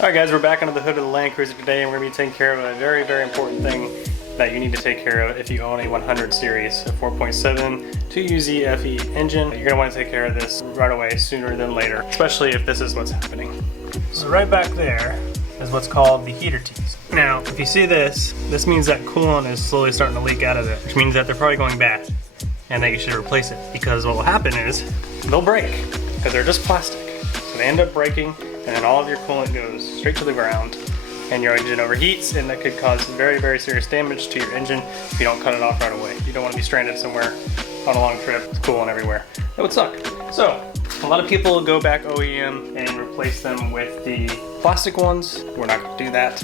Alright guys, we're back under the hood of the Land Cruiser today, and we're going to be taking care of a very, very important thing that you need to take care of if you own a 100 series, a 4.7 2UZ FE engine. You're going to want to take care of this right away, sooner than later, especially if this is what's happening. So right back there is what's called the heater tees. Now, if you see this means that coolant is slowly starting to leak out of it, which means that they're probably going bad, and that you should replace it, because what will happen is they'll break, because they're just plastic. So they end up breaking, and then all of your coolant goes straight to the ground, and your engine overheats, and that could cause very, very serious damage to your engine if you don't cut it off right away. You don't want to be stranded somewhere on a long trip with coolant everywhere. That would suck. So, a lot of people go back OEM and replace them with the plastic ones. We're not going to do that.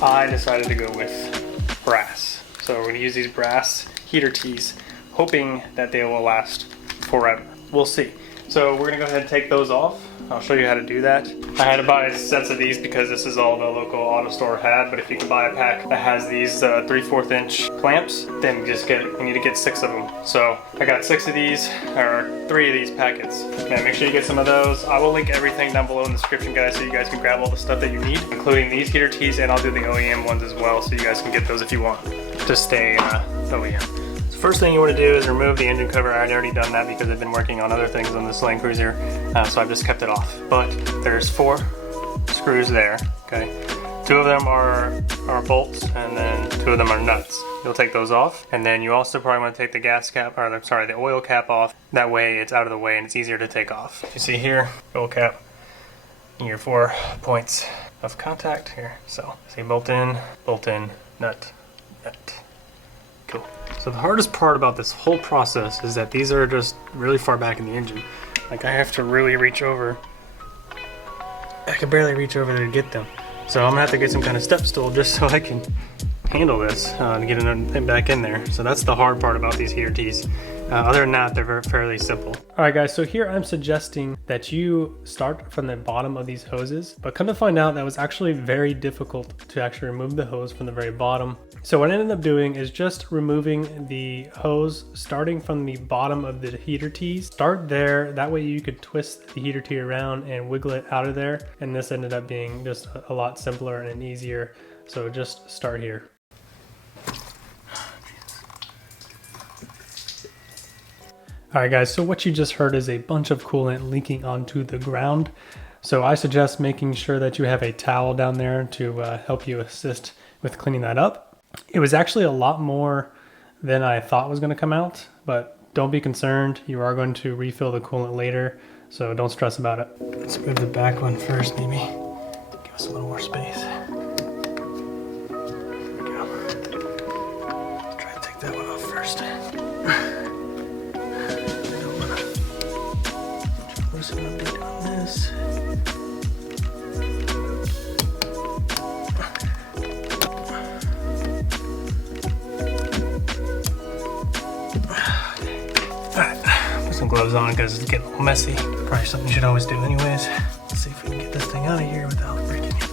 I decided to go with brass. So we're going to use these brass heater tees, hoping that they will last forever. We'll see. So we're going to go ahead and take those off. I'll show you how to do that. I had to buy sets of these because this is all the local auto store had, but if you can buy a pack that has these 3/4 inch clamps, then you need to get 6 of them. So I got 6 of these, or 3 of these packets. Now make sure you get some of those. I will link everything down below in the description, guys, so you guys can grab all the stuff that you need, including these heater tees, and I'll do the OEM ones as well, so you guys can get those if you want to stay OEM. First thing you want to do is remove the engine cover. I'd already done that because I've been working on other things on this Land Cruiser, so I've just kept it off. But there's 4 screws there, okay? 2 of them are bolts, and then 2 of them are nuts. You'll take those off, and then you also probably want to take the gas cap, or the oil cap off. That way it's out of the way and it's easier to take off. You see here, oil cap, and your 4 points of contact here. So see, bolt in, nut, nut. Cool. So the hardest part about this whole process is that these are just really far back in the engine. Like, I have to really reach over. I can barely reach over there to get them. So I'm gonna have to get some kind of step stool just so I can handle this and get it back in there. So that's the hard part about these heater tees. Other than that, they're fairly simple. All right guys, so here I'm suggesting that you start from the bottom of these hoses, but come to find out that was actually very difficult to actually remove the hose from the very bottom. So what I ended up doing is just removing the hose starting from the bottom of the heater tees. Start there, that way you could twist the heater tee around and wiggle it out of there. And this ended up being just a lot simpler and easier. So just start here. Alright guys, so what you just heard is a bunch of coolant leaking onto the ground. So I suggest making sure that you have a towel down there to help you assist with cleaning that up. It was actually a lot more than I thought was going to come out, but don't be concerned. You are going to refill the coolant later, so don't stress about it. Let's move the back one first, maybe. Give us a little more space. There we go. Let's try to take that one off first. Loosen up a bit on this. Alright, put some gloves on because it's getting a little messy. Probably something you should always do anyways. Let's see if we can get this thing out of here without breaking it.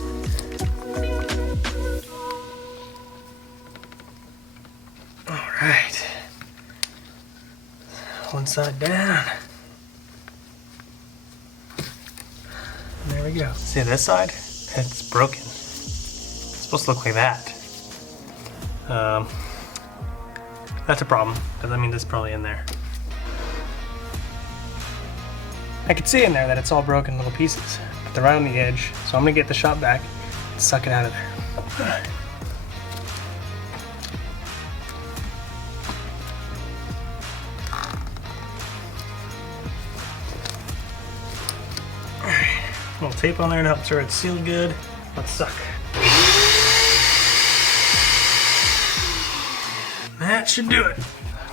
Alright. One side down. There we go. See this side? It's broken. It's supposed to look like that. That's a problem, because that means it's probably in there. I can see in there that it's all broken little pieces, but they're right on the edge, so I'm gonna get the shop vac and suck it out of there. A little tape on there to help sure it's sealed good. Let's suck. That should do it.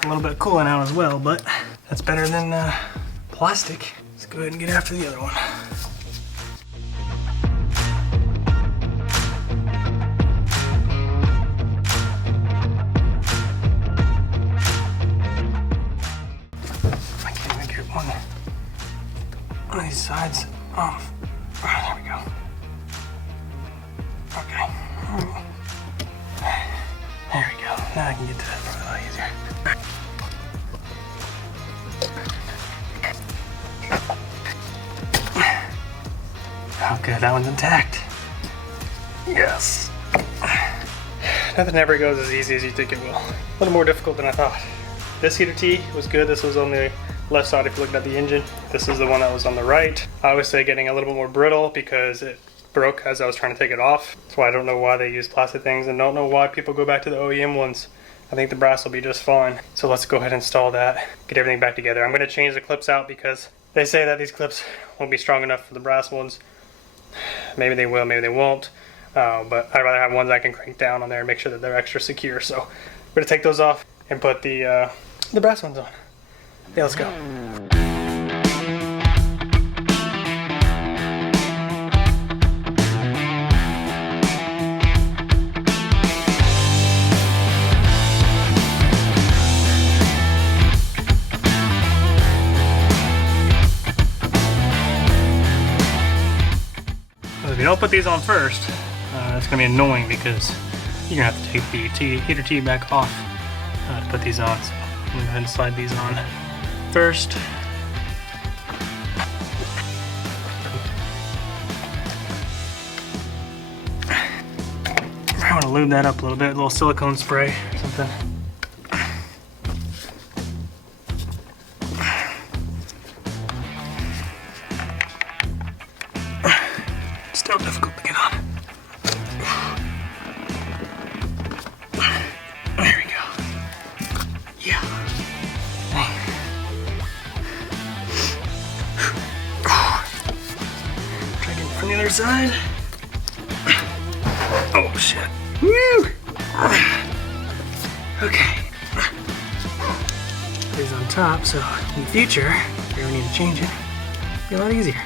A little bit of coolant out as well, but that's better than plastic. Let's go ahead and get after the other one. I can't even get one of these sides off. There we go. Okay. There we go. Now I can get to that part a lot easier. Oh good, that one's intact. Yes. Nothing ever goes as easy as you think it will. A little more difficult than I thought. This heater T was good. This was on the left side if you looked at the engine. This is the one that was on the right. I would say getting a little bit more brittle because it broke as I was trying to take it off. That's why I don't know why they use plastic things and don't know why people go back to the OEM ones. I think the brass will be just fine. So let's go ahead and install that, get everything back together. I'm gonna change the clips out because they say that these clips won't be strong enough for the brass ones. Maybe they will, maybe they won't. But I'd rather have ones I can crank down on there and make sure that they're extra secure. So I'm gonna take those off and put the brass ones on. Yeah, let's go. If you don't put these on first, it's gonna be annoying because you're gonna have to take the heater T back off to put these on. So I'm gonna go ahead and slide these on first. I want to lube that up a little bit, a little silicone spray or something. Still difficult to get on. There we go. Yeah. Try to get from the other side. Oh shit. Woo! Okay. These on top, so in the future, if you ever need to change it, it'll be a lot easier.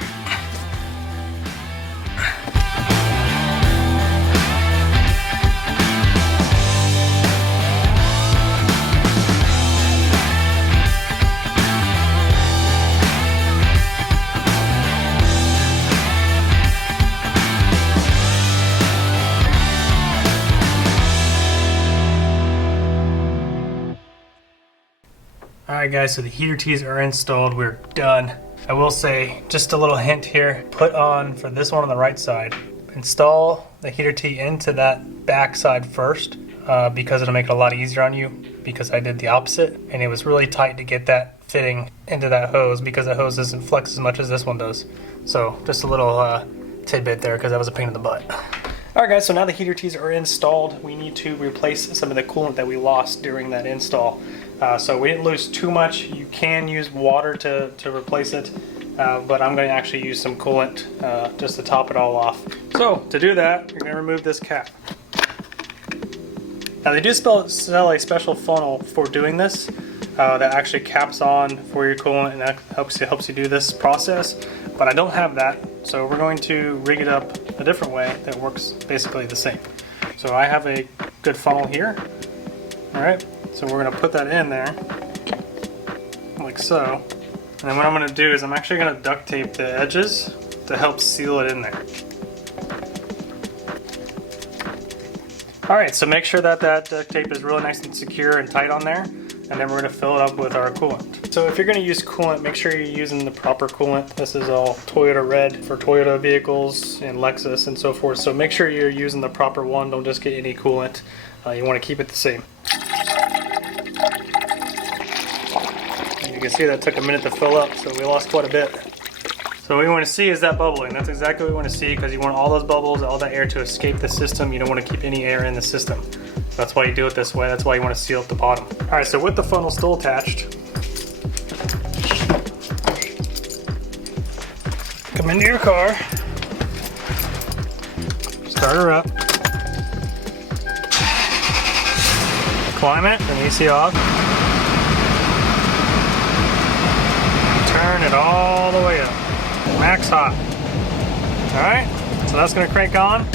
Alright guys, so the heater T's are installed. We're done. I will say, just a little hint here, put on, for this one on the right side, install the heater T into that back side first because it'll make it a lot easier on you, because I did the opposite and it was really tight to get that fitting into that hose because the hose doesn't flex as much as this one does. So just a little tidbit there because that was a pain in the butt. Alright guys, so now the heater T's are installed. We need to replace some of the coolant that we lost during that install. So we didn't lose too much. You can use water to replace it, but I'm going to actually use some coolant just to top it all off. So to do that, you're going to remove this cap. Now they do sell a special funnel for doing this that actually caps on for your coolant, and that helps you do this process. But I don't have that, so we're going to rig it up a different way that works basically the same. So I have a good funnel here. All right. So we're going to put that in there, like so. And then what I'm going to do is I'm actually going to duct tape the edges to help seal it in there. Alright, so make sure that that duct tape is really nice and secure and tight on there. And then we're going to fill it up with our coolant. So if you're going to use coolant, make sure you're using the proper coolant. This is all Toyota red for Toyota vehicles and Lexus and so forth. So make sure you're using the proper one. Don't just get any coolant. You want to keep it the same. You can see that took a minute to fill up, so we lost quite a bit. So what we want to see is that bubbling. That's exactly what we want to see, because you want all those bubbles, all that air to escape the system. You don't want to keep any air in the system. So that's why you do it this way. That's why you want to seal at the bottom. Alright, so with the funnel still attached, come into your car, start her up, climb it, turn the AC off, turn it all the way up, max hot. Alright, so that's going to crank on.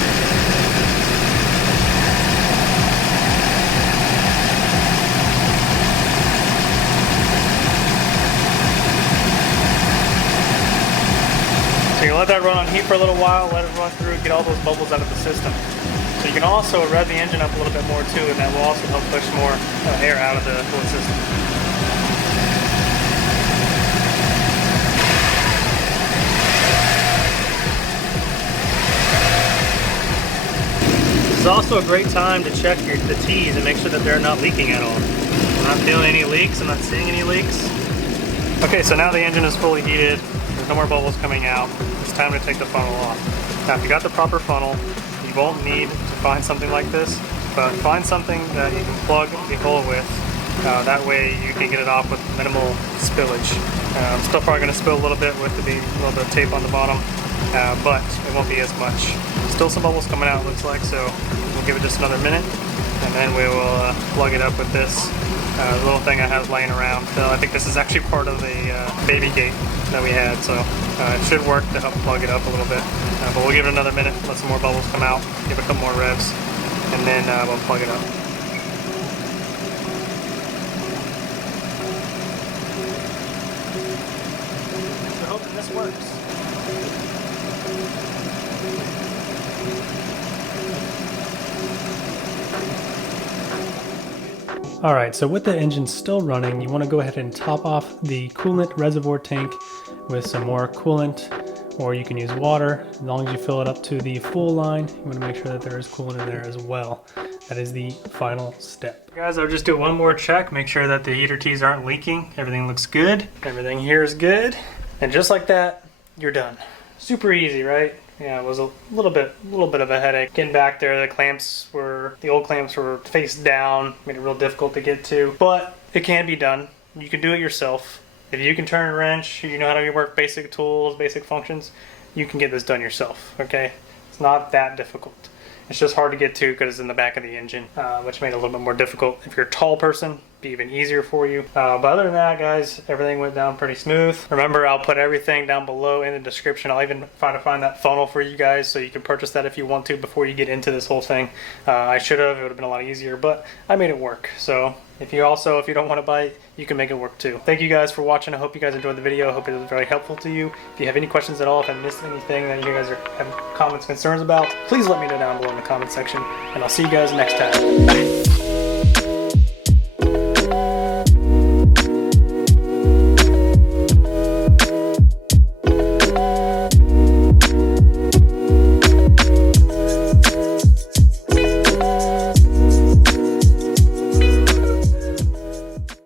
So you let that run on heat for a little while, let it run through, get all those bubbles out of the system. So you can also rev the engine up a little bit more too, and that will also help push more air out of the coolant system. also a great time to check the T's and make sure that they're not leaking at all. I'm not feeling any leaks, I'm not seeing any leaks. Okay, so now the engine is fully heated. There's no more bubbles coming out. It's time to take the funnel off. Now if you got the proper funnel, you won't need to find something like this, but find something that you can plug the hole with. That way you can get it off with minimal spillage. I'm still probably going to spill a little bit with the little bit of tape on the bottom, but it won't be as much. Still some bubbles coming out, looks like, so we'll give it just another minute, and then we will plug it up with this little thing I have laying around. So I think this is actually part of the baby gate that we had, so it should work to help plug it up a little bit. But we'll give it another minute, let some more bubbles come out, give it a couple more revs, and then we'll plug it up. So hoping this works. Alright, so with the engine still running, you want to go ahead and top off the coolant reservoir tank with some more coolant, or you can use water. As long as you fill it up to the full line, you want to make sure that there is coolant in there as well. That is the final step. Guys, I'll just do one more check, make sure that the heater T's aren't leaking. Everything looks good. Everything here is good. And just like that, you're done. Super easy, right? Yeah, it was a little bit of a headache getting back there. The old clamps were face down, made it real difficult to get to, but it can be done. You can do it yourself. If you can turn a wrench, you know how to work basic tools, basic functions, you can get this done yourself, okay? It's not that difficult. It's just hard to get to because it's in the back of the engine, which made it a little bit more difficult. If you're a tall person, it'd be even easier for you. But other than that, guys, everything went down pretty smooth. Remember, I'll put everything down below in the description. I'll even try to find that funnel for you guys so you can purchase that if you want to before you get into this whole thing. I should have. It would have been a lot easier, but I made it work. So if you don't want to buy it, you can make it work too. Thank you guys for watching. I hope you guys enjoyed the video. I hope it was very helpful to you. If you have any questions at all, if I missed anything that you guys have comments, concerns about, please let me know down below in the comment section. And I'll see you guys next time. Bye.